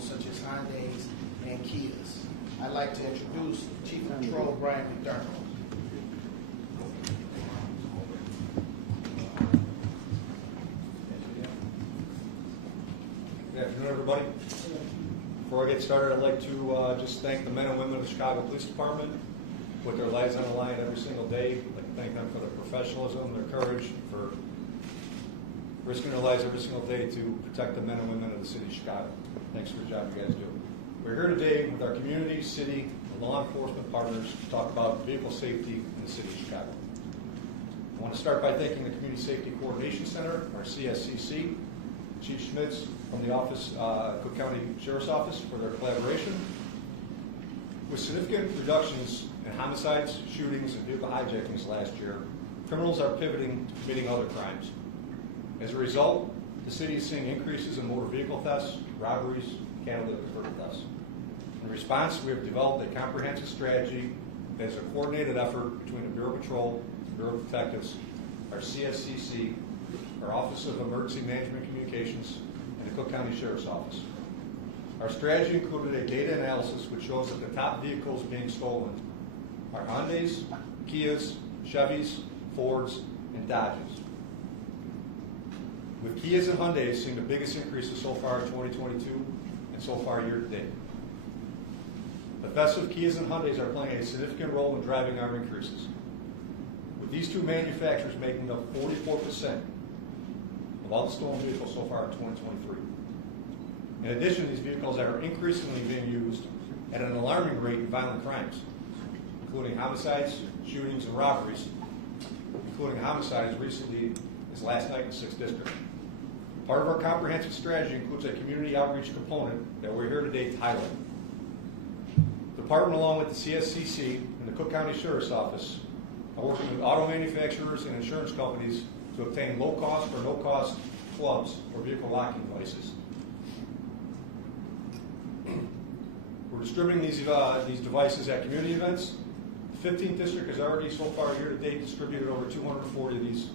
vehicles such as Hyundais and Kias. I'd like to introduce Chief of Patrol Brian McDermott. Good afternoon, everybody. Before I get started, I'd like to just thank the men and women of the Chicago Police Department who put their lives on the line every single day. I'd like to thank them for their professionalism, their courage, for risking their lives every single day to protect the men and women of the city of Chicago. Thanks for the job you guys do. We're here today with our community, city, and law enforcement partners to talk about vehicle safety in the city of Chicago. I want to start by thanking the Community Safety Coordination Center, our CSCC, Chief Schmitz from the office, Cook County Sheriff's Office, for their collaboration. With significant reductions in homicides, shootings, and vehicle hijackings last year, criminals are pivoting to committing other crimes. As a result, the city is seeing increases in motor vehicle thefts, robberies, catalytic converter thefts. In response, we have developed a comprehensive strategy that is a coordinated effort between the Bureau of Patrol, the Bureau of Detectives, our CSCC, our Office of Emergency Management Communications, and the Cook County Sheriff's Office. Our strategy included a data analysis which shows that the top vehicles being stolen are Hyundais, Kias, Chevys, Fords, and Dodges. With Kias and Hyundais seeing the biggest increases so far in 2022 and so far year to date. The thefts of Kias and Hyundais are playing a significant role in driving our increases, with these two manufacturers making up 44% of all the stolen vehicles so far in 2023. In addition, these vehicles are increasingly being used at an alarming rate in violent crimes, including homicides, shootings, and robberies, including homicides recently as last night in the 6th District. Part of our comprehensive strategy includes a community outreach component that we're here today to highlight. The department, along with the CSCC and the Cook County Sheriff's Office, are working with auto manufacturers and insurance companies to obtain low-cost or no-cost clubs or vehicle locking devices. We're distributing these devices at community events. The 15th District has already so far year to date distributed over 240 of these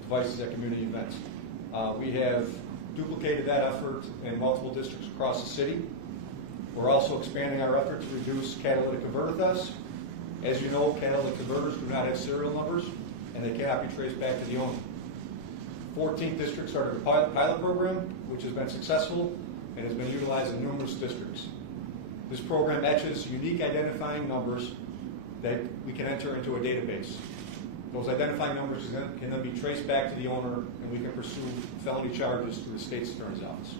devices at community events. We have duplicated that effort in multiple districts across the city. We're also expanding our effort to reduce catalytic converter thefts. As you know, catalytic converters do not have serial numbers, and they cannot be traced back to the owner. 14th District started a pilot program, which has been successful and has been utilized in numerous districts. This program etches unique identifying numbers that we can enter into a database. Those identifying numbers can then be traced back to the owner, and we can pursue felony charges through the state's attorney's office.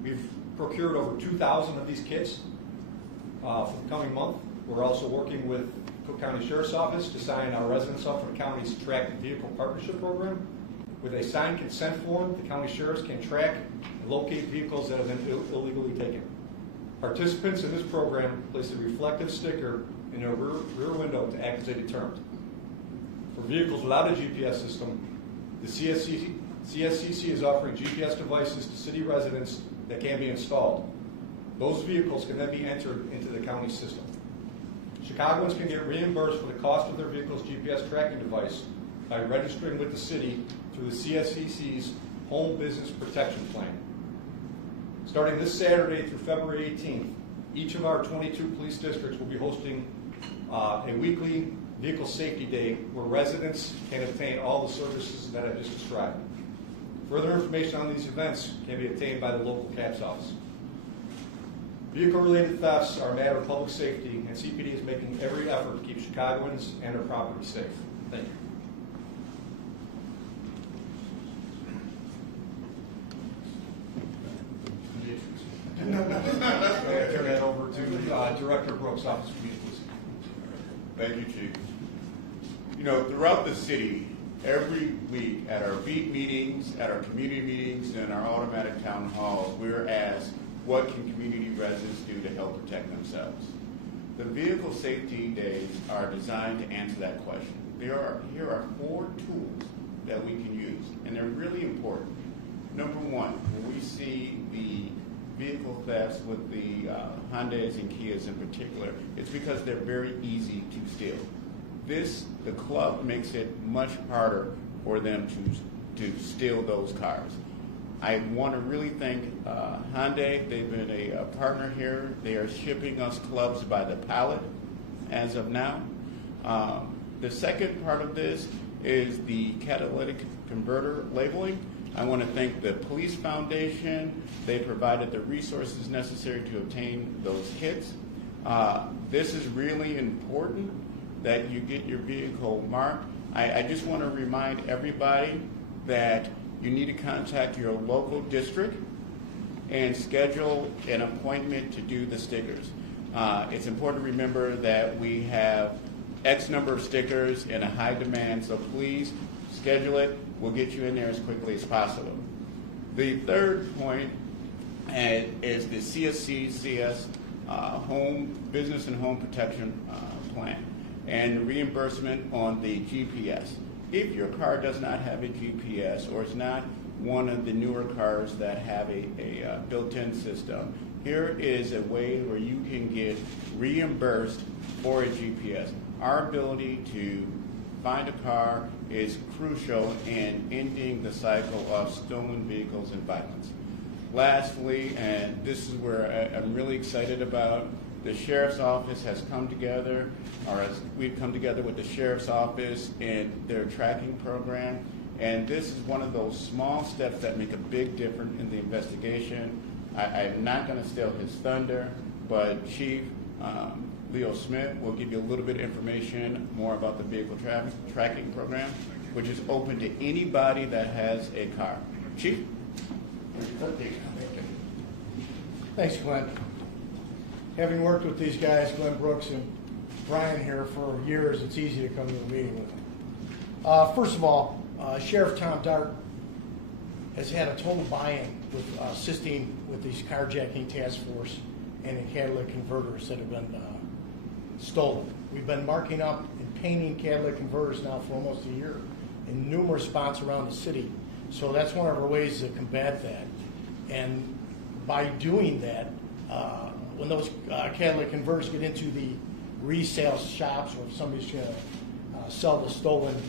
We've procured over 2,000 of these kits for the coming month. We're also working with Cook County Sheriff's Office to sign our residents up for the county's Track Vehicle Partnership Program. With a signed consent form, the county sheriffs can track and locate vehicles that have been illegally taken. Participants in this program place a reflective sticker in their rear window to act as a deterrent. For vehicles without a GPS system, the CSCC is offering GPS devices to city residents that can be installed. Those vehicles can then be entered into the county system. Chicagoans can get reimbursed for the cost of their vehicle's GPS tracking device by registering with the city through the CSCC's Home Business Protection Plan. Starting this Saturday through February 18th, each of our 22 police districts will be hosting a weekly Vehicle Safety Day where residents can obtain all the services that I just described. Further information on these events can be obtained by the local CAPS office. Vehicle-related thefts are a matter of public safety, and CPD is making every effort to keep Chicagoans and their property safe. Thank you. I'm going to turn that over to Director Brooks, Office of Community Policing. Thank you, Chief. You know, throughout the city, every week at our beat meetings, at our community meetings, and our automatic town halls, we're asked, what can community residents do to help protect themselves? The vehicle safety days are designed to answer that question. Here are 4 tools that we can use, and they're really important. Number one, when we see the vehicle thefts with the Hyundais and Kias in particular, it's because they're very easy to steal. The club makes it much harder for them to steal those cars. I want to really thank Hyundai. They've been a partner here. They are shipping us clubs by the pallet as of now. The second part of this is the catalytic converter labeling. I want to thank the Police Foundation. They provided the resources necessary to obtain those kits. This is really important that you get your vehicle marked. I just want to remind everybody that you need to contact your local district and schedule an appointment to do the stickers. It's important to remember that we have X number of stickers in a high demand, so please schedule it. We'll get you in there as quickly as possible. The third point is the CSCCS Home Business and Home Protection Plan and reimbursement on the GPS. If your car does not have a GPS or is not one of the newer cars that have a built-in system, here is a way where you can get reimbursed for a GPS. Our ability to find a car is crucial in ending the cycle of stolen vehicles and violence. Lastly, and this is where I'm really excited about, the Sheriff's Office has come together, we've come together with the Sheriff's Office in their tracking program, and this is one of those small steps that make a big difference in the investigation. I'm not going to steal his thunder, but Chief Leo Smith will give you a little bit of information more about the vehicle tracking program, which is open to anybody that has a car. Chief? Thanks, Glenn. Having worked with these guys, Glenn Brooks and Brian here for years, it's easy to come to a meeting with them. First of all, Sheriff Tom Dart has had a total buy-in with assisting with these carjacking task force and the catalytic converters that have been stolen. We've been marking up and painting catalytic converters now for almost a year in numerous spots around the city. So that's one of our ways to combat that. And by doing that, when those catalytic converters get into the resale shops, or if somebody's going to sell the stolen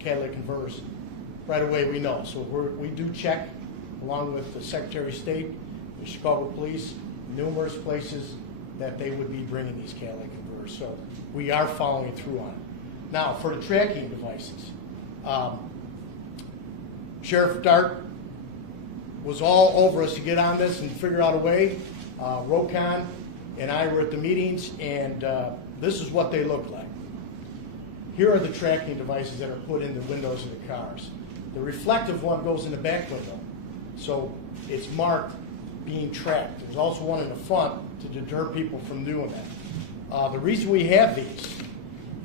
catalytic converters, right away we know. So we do check, along with the Secretary of State, the Chicago Police, numerous places that they would be bringing these catalytic converters. So we are following through on it. Now, for the tracking devices, Sheriff Dart was all over us to get on this and figure out a way. Rocon and I were at the meetings, and this is what they look like. Here are the tracking devices that are put in the windows of the cars. The reflective one goes in the back window, so it's marked being tracked. There's also one in the front to deter people from doing that. The reason we have these,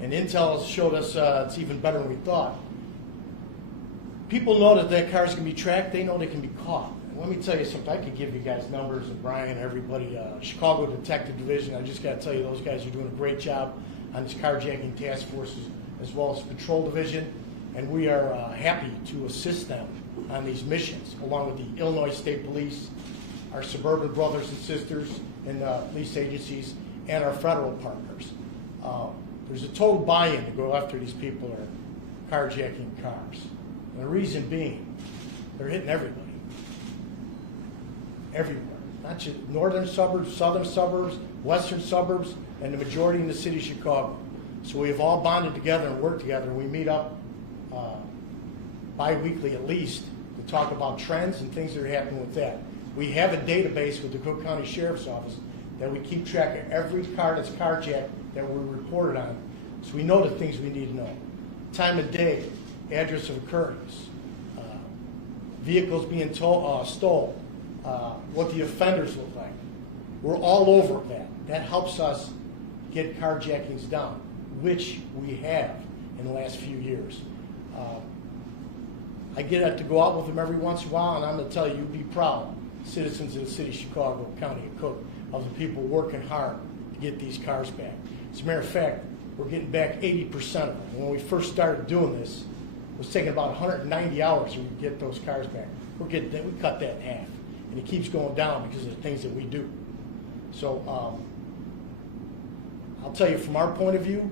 and Intel showed us it's even better than we thought, people know that cars can be tracked, they know they can be caught. And let me tell you something, I could give you guys numbers of Brian, everybody, Chicago Detective Division. I just got to tell you, those guys are doing a great job on this carjacking task forces as well as Patrol Division, and we are happy to assist them on these missions, along with the Illinois State Police, our suburban brothers and sisters in the police agencies, and our federal partners. There's a total buy-in to go after these people that are carjacking cars. And the reason being, they're hitting everybody. Everywhere. Not just northern suburbs, southern suburbs, western suburbs, and the majority in the city of Chicago. So we have all bonded together and worked together, and we meet up bi-weekly at least to talk about trends and things that are happening with that. We have a database with the Cook County Sheriff's Office that we keep track of every car that's carjacked that we're reported on, so we know the things we need to know. Time of day, address of occurrence, vehicles being stole, what the offenders look like. We're all over that. That helps us get carjackings down, which we have in the last few years. I get to go out with them every once in a while, and I'm going to tell you, you'd be proud, citizens of the city of Chicago, County of Cook, of the people working hard to get these cars back. As a matter of fact, we're getting back 80% of them. When we first started doing this, it was taking about 190 hours to get those cars back. We cut that in half, and it keeps going down because of the things that we do. So I'll tell you, from our point of view,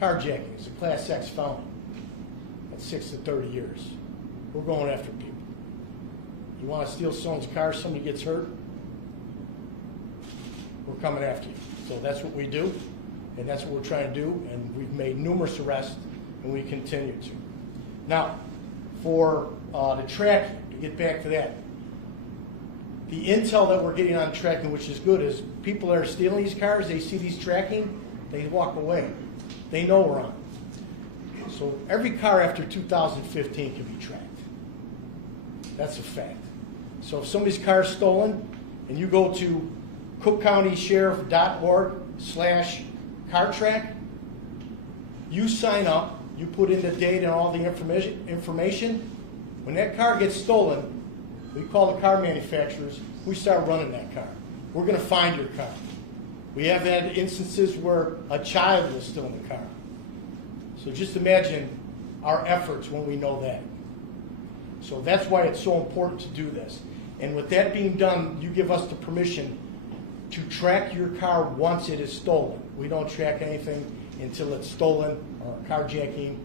carjacking is a Class X felony. That's 6 to 30 years. We're going after people. You want to steal someone's car, somebody gets hurt, we're coming after you. So that's what we do, and that's what we're trying to do, and we've made numerous arrests, and we continue to. Now, for the tracking, to get back to that, the intel that we're getting on tracking, which is good, is people that are stealing these cars, they see these tracking, they walk away. They know we're on. So every car after 2015 can be tracked. That's a fact. So if somebody's car is stolen, and you go to cookcountysheriff.org/CarTrack, you sign up, you put in the date and all the information. When that car gets stolen, we call the car manufacturers, we start running that car. We're going to find your car. We have had instances where a child was still in the car. So just imagine our efforts when we know that. So that's why it's so important to do this. And with that being done, you give us the permission to track your car once it is stolen. We don't track anything until it's stolen or carjacking,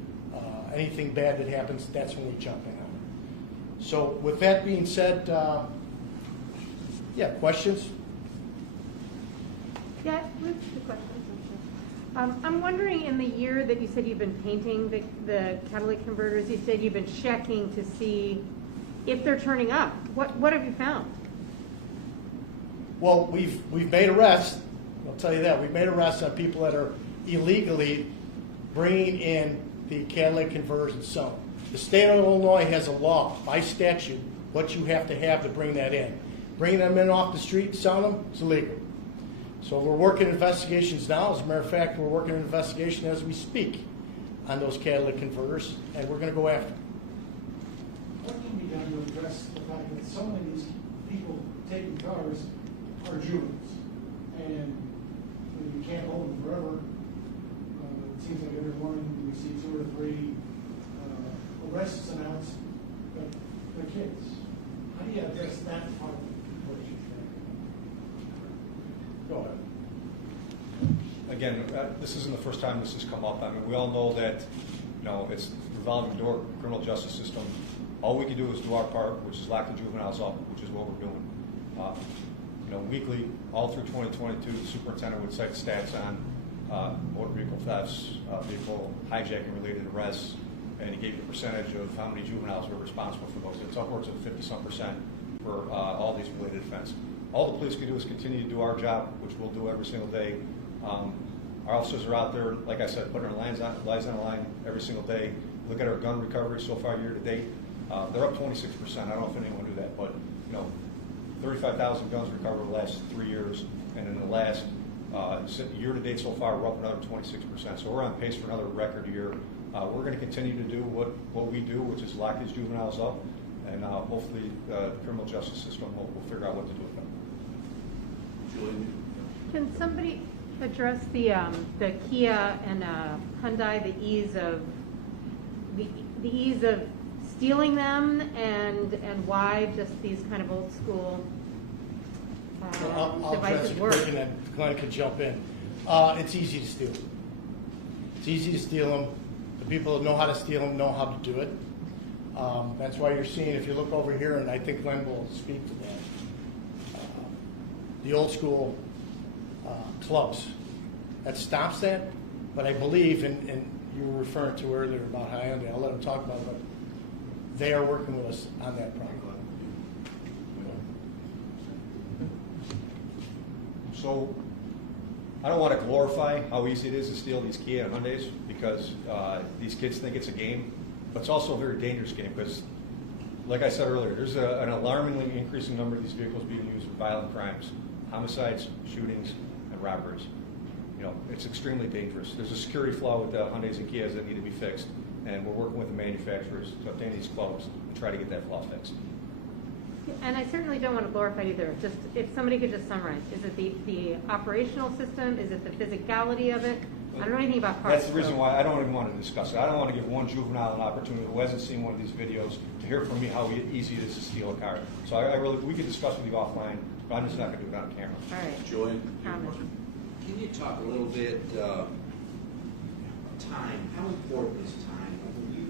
anything bad that happens, that's when we jump in on it. So with that being said, yeah, questions? Yeah, we have two questions. I'm wondering, in the year that you said you've been painting the catalytic converters, you said you've been checking to see if they're turning up. What have you found? Well, we've made arrests. I'll tell you that. We've made arrests on people that are illegally bringing in the catalytic converters and selling. The state of Illinois has a law, by statute, what you have to bring that in. Bringing them in off the street and selling them is illegal. So we're working investigations now. As a matter of fact, we're working an investigation as we speak on those catalytic converters, and we're going to go after them. What can be done to address the fact that so many of these people taking cars are juveniles, and you can't hold them forever? It seems like every morning we see 2 or 3 arrests announced, but they're kids. How do you address that part of the equation? Go ahead. Again, this isn't the first time this has come up. I mean, we all know that, it's the revolving door criminal justice system. All we can do is do our part, which is lock the juveniles up, which is what we're doing. Weekly, all through 2022, the superintendent would cite stats on motor vehicle thefts, vehicle hijacking-related arrests, and he gave you a percentage of how many juveniles were responsible for those. It's upwards of 50-some% for all these related offenses. All the police can do is continue to do our job, which we'll do every single day. Our officers are out there, like I said, putting our lives on the line every single day. Look at our gun recovery so far year to date. They're up 26%. I don't know if anyone knew that, but 35,000 guns recovered over the last 3 years, and in the last year to date so far, we're up another 26%. So we're on pace for another record year. We're going to continue to do what we do, which is lock these juveniles up, and hopefully the criminal justice system will figure out what to do with them. Can somebody address the Kia and Hyundai, the ease of stealing them, and why just these kind of old school I'll devices address it work? quick, and then Glenn can jump in. It's easy to steal. It's easy to steal them. The people that know how to steal them know how to do it. That's why you're seeing, if you look over here, and I think Glenn will speak to that, the old school clubs. That stops that, but I believe, and you were referring to earlier about Hyundai, I'll let him talk about it, but they are working with us on that problem. So I don't want to glorify how easy it is to steal these Kia and Hyundais, because these kids think it's a game, but it's also a very dangerous game, because like I said earlier, there's an alarmingly increasing number of these vehicles being used for violent crimes, homicides, shootings, and robberies. It's extremely dangerous. There's a security flaw with the Hyundais and Kias that need to be fixed, and we're working with the manufacturers to obtain these clubs to try to get that flaw fixed. And I certainly don't want to glorify it either. Just if somebody could just summarize, is it the operational system? Is it the physicality of it? I don't know anything about cars. That's the reason why I don't even want to discuss it. I don't want to give one juvenile an opportunity who hasn't seen one of these videos to hear from me how easy it is to steal a car. So we could discuss with you offline, but I'm just not going to do it on camera. All right. Julian? Comment. Can you talk a little bit, time, how important is time? When you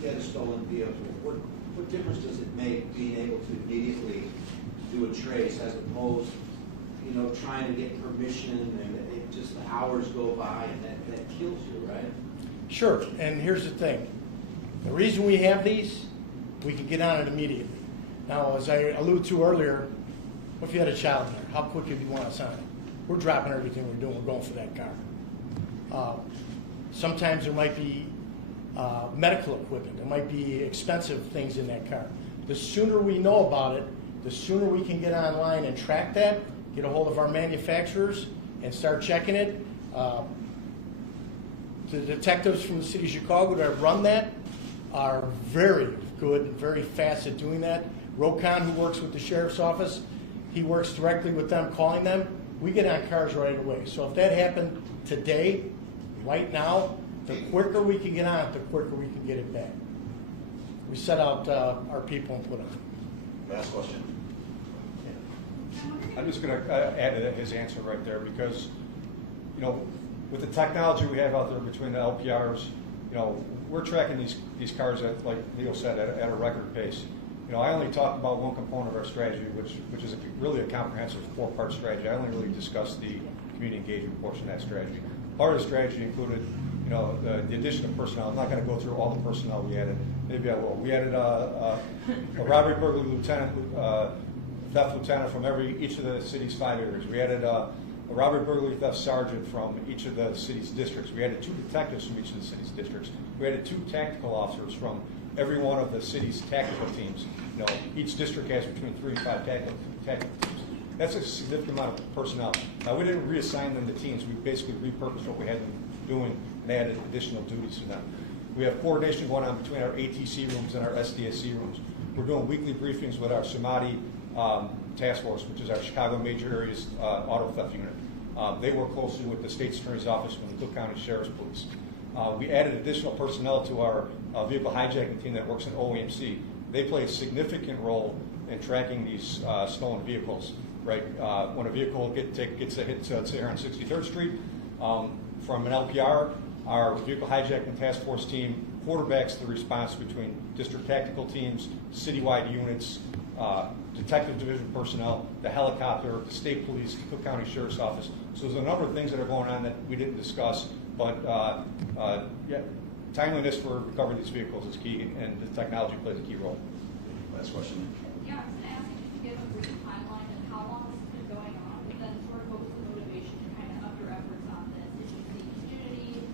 get a stolen vehicle, what what difference does it make being able to immediately do a trace as opposed, trying to get permission and it just the hours go by and that kills you, right? Sure, and here's the thing. The reason we have these, we can get on it immediately. Now, as I alluded to earlier, what if you had a child in there? How quickly do you want us on it? We're dropping everything we're doing. We're going for that car. Sometimes there might be medical equipment. There might be expensive things in that car. The sooner we know about it, the sooner we can get online and track that, get a hold of our manufacturers, and start checking it. The detectives from the city of Chicago that run that are very good and very fast at doing that. Rokan, who works with the sheriff's office, he works directly with them, calling them. We get on cars right away. So if that happened today, right now, the quicker we can get on it, the quicker we can get it back. We set out our people and put on. Last question. I'm just going to add to his answer right there because, with the technology we have out there between the LPRs, we're tracking these cars at, like Leo said, at a record pace. I only talked about one component of our strategy, which is really a comprehensive 4-part strategy. I only really discussed the community engagement portion of that strategy. Part of the strategy included, the addition of personnel. I'm not going to go through all the personnel we added. Maybe I will. We added a robbery burglary lieutenant, theft lieutenant from each of the city's 5 areas. We added a robbery burglary theft sergeant from each of the city's districts. We added 2 detectives from each of the city's districts. We added 2 tactical officers from every one of the city's tactical teams. Each district has between 3 and 5 tactical teams. That's a significant amount of personnel. Now, we didn't reassign them to teams. We basically repurposed what we had them doing and added additional duties to them. We have coordination going on between our ATC rooms and our SDSC rooms. We're doing weekly briefings with our Somati task force, which is our Chicago Major Areas Auto Theft Unit. They work closely with the State's Attorney's Office and the Cook County Sheriff's Police. We added additional personnel to our vehicle hijacking team that works in OAMC. They play a significant role in tracking these stolen vehicles. Right, when a vehicle gets a hit, say here on 63rd Street, from an LPR, our vehicle hijacking task force team quarterbacks the response between district tactical teams, citywide units, detective division personnel, the helicopter, the state police, the Cook County Sheriff's Office. So there's a number of things that are going on that we didn't discuss, but timeliness for recovering these vehicles is key, and the technology plays a key role. Last question. Yeah, I was going to ask if you could give a brief timeline of how long this has been going on, and then sort of what was the motivation to kind of up your efforts on this? Did you see community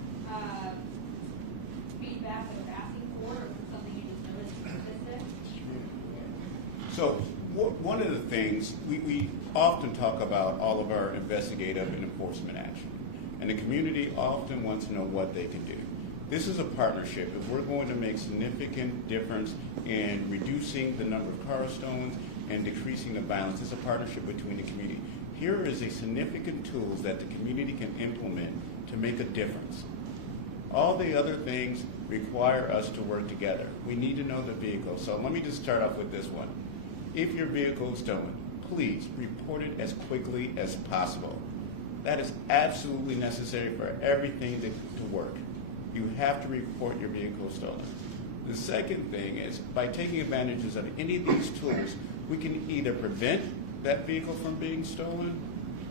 feedback that was asking for, or was it something you just noticed existed? So one of the things, we often talk about all of our investigative and enforcement action. And the community often wants to know what they can do. This is a partnership. If we're going to make significant difference in reducing the number of car stolen and decreasing the violence, it's a partnership between the community. Here is a significant tools that the community can implement to make a difference. All the other things require us to work together. We need to know the vehicle. So let me just start off with this one. If your vehicle is stolen, please report it as quickly as possible. That is absolutely necessary for everything to work. You have to report your vehicle stolen. The second thing is, by taking advantages of any of these tools, we can either prevent that vehicle from being stolen,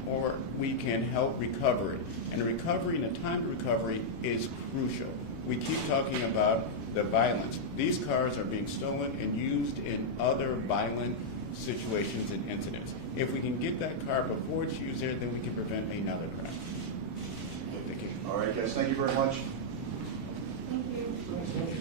or we can help recover it. And the recovery and the time to recovery is crucial. We keep talking about the violence. These cars are being stolen and used in other violent situations and incidents. If we can get that car before it's used there, then we can prevent another crime. Thank you. All right, guys, thank you very much. Thank you. Thanks, Coach.